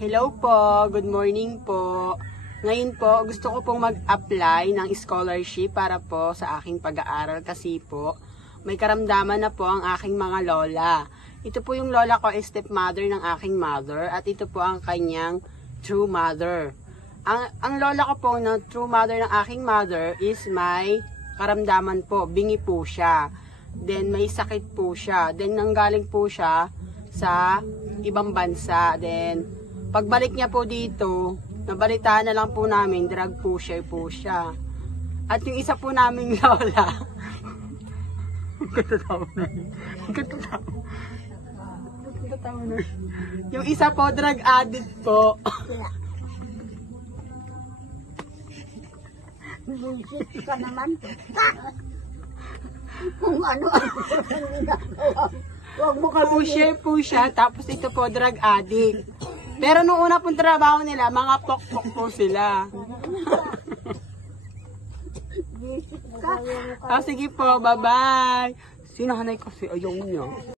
Hello po, good morning po. Ngayon po, gusto ko pong mag-apply ng scholarship para po sa aking pag-aaral kasi po, may karamdaman na po ang aking mga lola. Ito po yung lola ko ay stepmother ng aking mother at ito po ang kanyang true mother. Ang lola ko po na true mother ng aking mother is may karamdaman po, bingi po siya. Then may sakit po siya. Then nanggaling po siya sa ibang bansa. Then pagbalik niya po dito, nabalitaan na lang po namin, drug pusher po siya. At yung isa po naming lola, yung isa po drug addict po. Bullshit ka naman. Kung ano-ano ang ginagawa. Huwag mo kami. Pusher po siya, tapos ito po drug addict. Pero nung una pong trabaho nila, mga pok-pok po sila. Bullshit ka. Sige po, bye-bye. Sinahanay kasi ayaw niya.